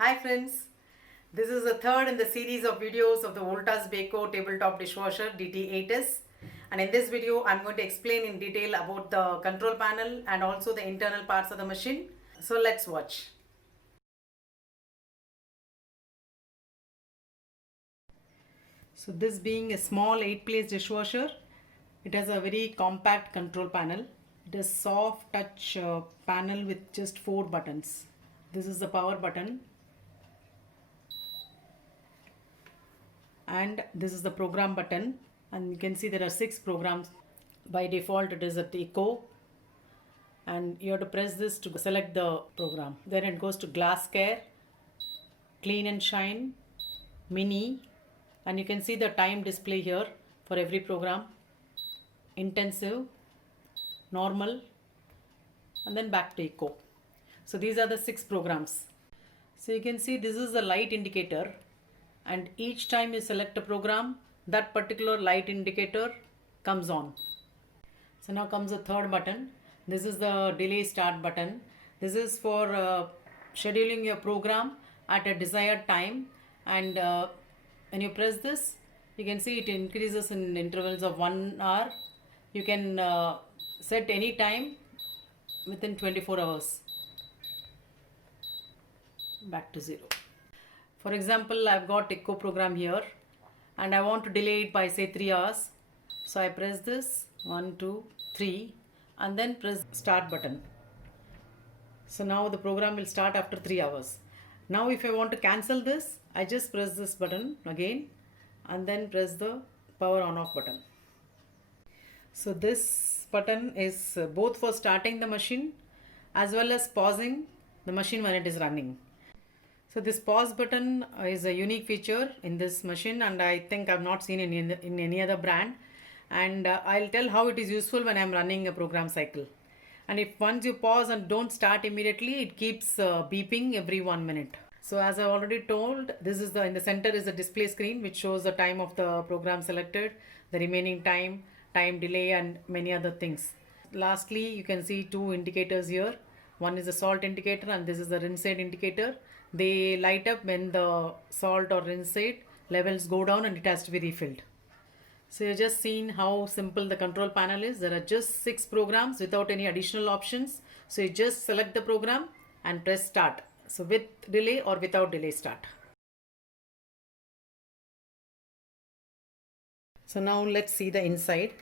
Hi friends, this is the third in the series of videos of the Voltas Beko Tabletop Dishwasher DT8S, and in this video I'm going to explain in detail about the control panel and also the internal parts of the machine. So let's watch. So this being a small 8-place dishwasher, it has a very compact control panel. It is soft touch panel with just 4 buttons. This is the power button. And this is the program button, and you can see there are 6 programs. By default it is at eco, and you have to press this to select the program. Then it goes to glass care, clean and shine, mini, and you can see the time display here for every program, intensive, normal, and then back to eco. So these are the 6 programs. So you can see this is the light indicator, and each time you select a program, that particular light indicator comes on. So now comes the third button. This is the delay start button. This is for scheduling your program at a desired time, and when you press this, you can see it increases in intervals of 1 hour. You can set any time within 24 hours. Back to 0. For example, I've got eco program here and I want to delay it by say 3 hours. So I press this 1, 2, 3 and then press start button. So now the program will start after 3 hours. Now if I want to cancel this, I just press this button again and then press the power on off button. So this button is both for starting the machine as well as pausing the machine when it is running. So this pause button is a unique feature in this machine, and I think I've not seen in any other brand, and I'll tell how it is useful when I'm running a program cycle. And if once you pause and don't start immediately, it keeps beeping every 1 minute. So as I already told, this is in the center is a display screen which shows the time of the program selected, the remaining time, time delay, and many other things. Lastly, you can see 2 indicators here. One is the salt indicator and this is the rinse aid indicator. They light up when the salt or rinse aid levels go down and it has to be refilled. So you've just seen how simple the control panel is. There are just 6 programs without any additional options. So you just select the program and press start. So with delay or without delay start. So now let's see the inside.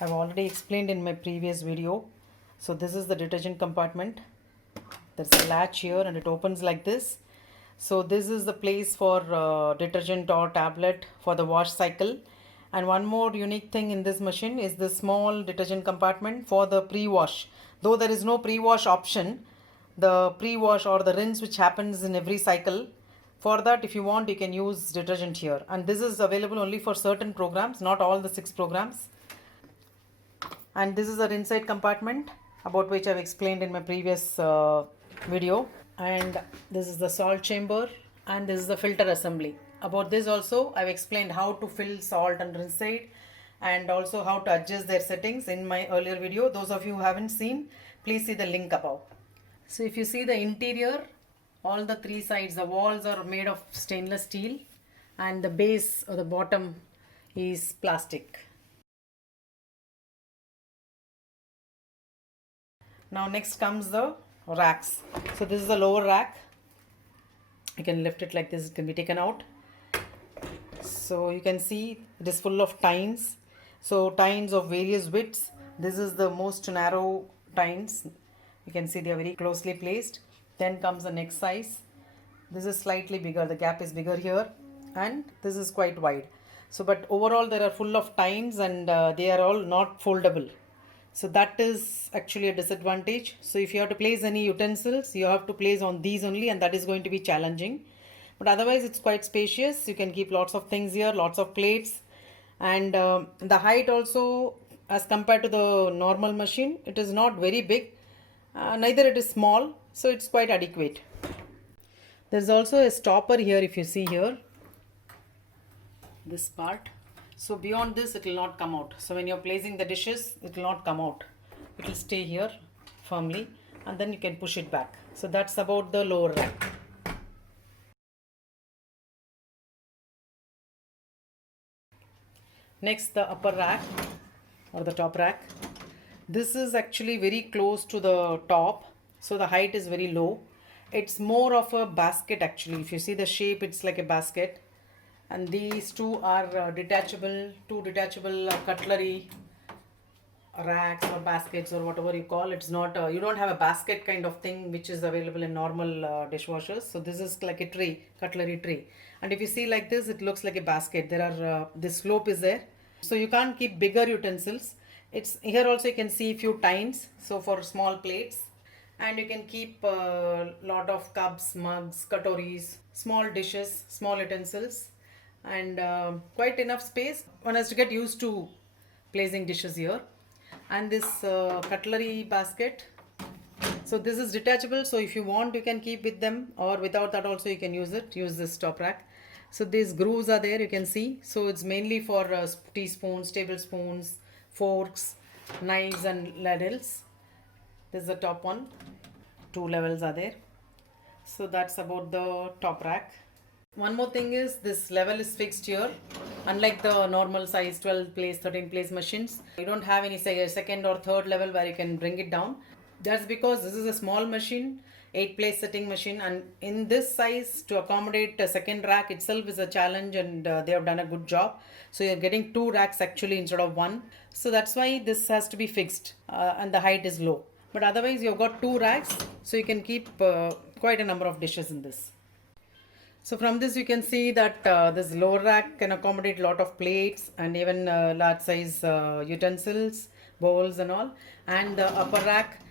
I've already explained in my previous video. So this is the detergent compartment. There's a latch here and it opens like this. So this is the place for detergent or tablet for the wash cycle. And one more unique thing in this machine is the small detergent compartment for the pre-wash. Though there is no pre-wash option, the pre-wash or the rinse which happens in every cycle, for that if you want you can use detergent here. And this is available only for certain programs, not all the 6 programs. And this is the rinse aid compartment about which I've explained in my previous video, and this is the salt chamber, and this is the filter assembly. About this also I've explained how to fill salt and rinse aid and also how to adjust their settings in my earlier video. Those of you who haven't seen, please see the link above. So if you see the interior, all the 3 sides, the walls are made of stainless steel and the base or the bottom is plastic. Now next comes the racks. So this is the lower rack. You can lift it like this, it can be taken out. So you can see it is full of tines. So tines of various widths. This is the most narrow tines. You can see they are very closely placed. Then comes the next size. This is slightly bigger, the gap is bigger here, and this is quite wide. So but overall there are full of tines and they are all not foldable. So that is actually a disadvantage. So if you have to place any utensils, you have to place on these only, and that is going to be challenging. But otherwise it's quite spacious. You can keep lots of things here, lots of plates. And the height also, as compared to the normal machine, it is not very big. Neither it is small. So it's quite adequate. There's also a stopper here if you see here. This part. So beyond this it will not come out. So when you're placing the dishes, it will not come out. It will stay here firmly and then you can push it back. So that's about the lower rack. Next, the upper rack or the top rack. This is actually very close to the top, so the height is very low. It's more of a basket actually. If you see the shape, it's like a basket. And these two are two detachable cutlery racks or baskets or whatever you call. It's not you don't have a basket kind of thing which is available in normal dishwashers. So this is like a tray, cutlery tray, and if you see like this, it looks like a basket. There are this slope is there, so you can't keep bigger utensils. It's here also you can see few tines, so for small plates, and you can keep a lot of cups, mugs, katoris, small dishes, small utensils, and quite enough space. One has to get used to placing dishes here. And this cutlery basket, so this is detachable, so if you want you can keep with them, or without that also you can use this top rack. So these grooves are there, you can see. So it's mainly for teaspoons, tablespoons, forks, knives and ladles. This is the top one. Two levels are there. So that's about the top rack. One more thing is this level is fixed here. Unlike the normal size 12 place, 13 place machines, you don't have any say a second or third level where you can bring it down. That's because this is a small machine, 8 place setting machine, and in this size to accommodate a second rack itself is a challenge, and they have done a good job. So you're getting 2 racks actually instead of 1. So that's why this has to be fixed and the height is low. But otherwise you've got 2 racks, so you can keep quite a number of dishes in this. So from this you can see that this lower rack can accommodate a lot of plates and even large size utensils, bowls and all. And the upper rack,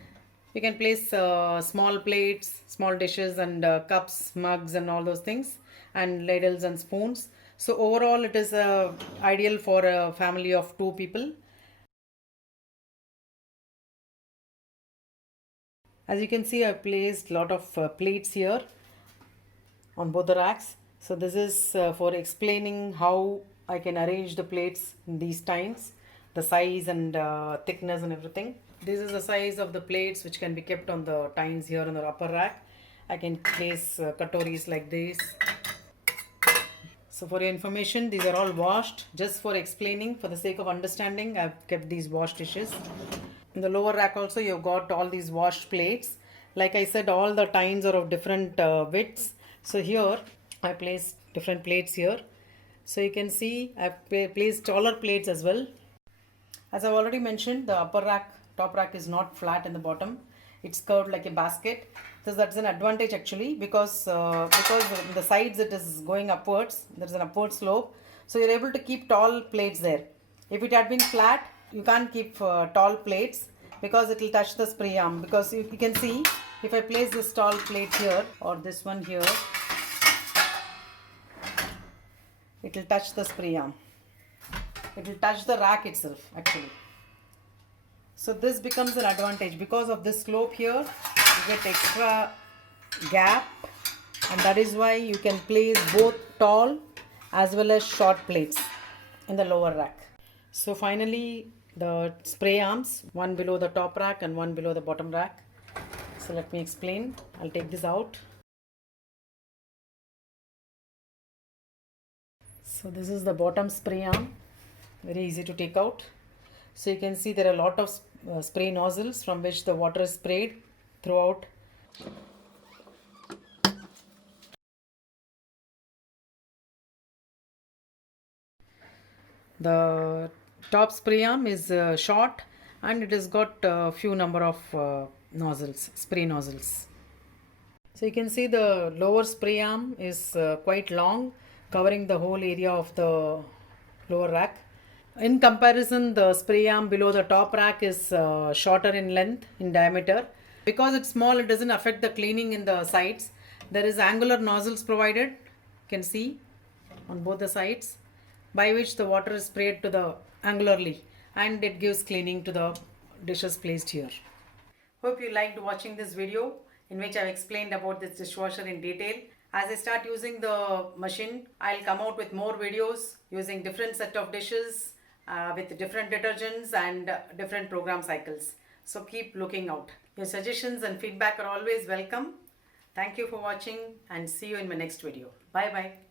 you can place small plates, small dishes and cups, mugs and all those things, and ladles and spoons. So overall it is ideal for a family of 2 people. As you can see, I placed a lot of plates here on both the racks. So this is for explaining how I can arrange the plates in these tines, the size and thickness and everything. This is the size of the plates which can be kept on the tines here on the upper rack. I can place katoris like this. So for your information, these are all washed. Just for explaining, for the sake of understanding, I've kept these washed dishes. In the lower rack also, you've got all these washed plates. Like I said, all the tines are of different widths. So here I placed different plates here. So you can see I've placed taller plates as well. As I've already mentioned, the upper rack, top rack is not flat in the bottom. It's curved like a basket. So that's an advantage actually, because in the sides it is going upwards. There's an upward slope. So you're able to keep tall plates there. If it had been flat, you can't keep tall plates because it will touch the spray arm. Because you can see, if I place this tall plate here or this one here, it will touch the spray arm. It will touch the rack itself actually. So this becomes an advantage. Because of this slope here, you get extra gap, and that is why you can place both tall as well as short plates in the lower rack. So finally, the spray arms, one below the top rack and one below the bottom rack. So let me explain. I'll take this out. So this is the bottom spray arm, very easy to take out. So you can see there are a lot of spray nozzles from which the water is sprayed throughout. The top spray arm is short, and it has got a few number of nozzles, spray nozzles. So you can see the lower spray arm is quite long, covering the whole area of the lower rack. In comparison, the spray arm below the top rack is shorter in length, in diameter. Because it's small, it doesn't affect the cleaning in the sides. There is angular nozzles provided, you can see on both the sides, by which the water is sprayed to the angularly, and it gives cleaning to the dishes placed here. Hope you liked watching this video in which I've explained about this dishwasher in detail. As I start using the machine, I'll come out with more videos using different set of dishes with different detergents and different program cycles. So keep looking out. Your suggestions and feedback are always welcome. Thank you for watching and see you in my next video. Bye bye.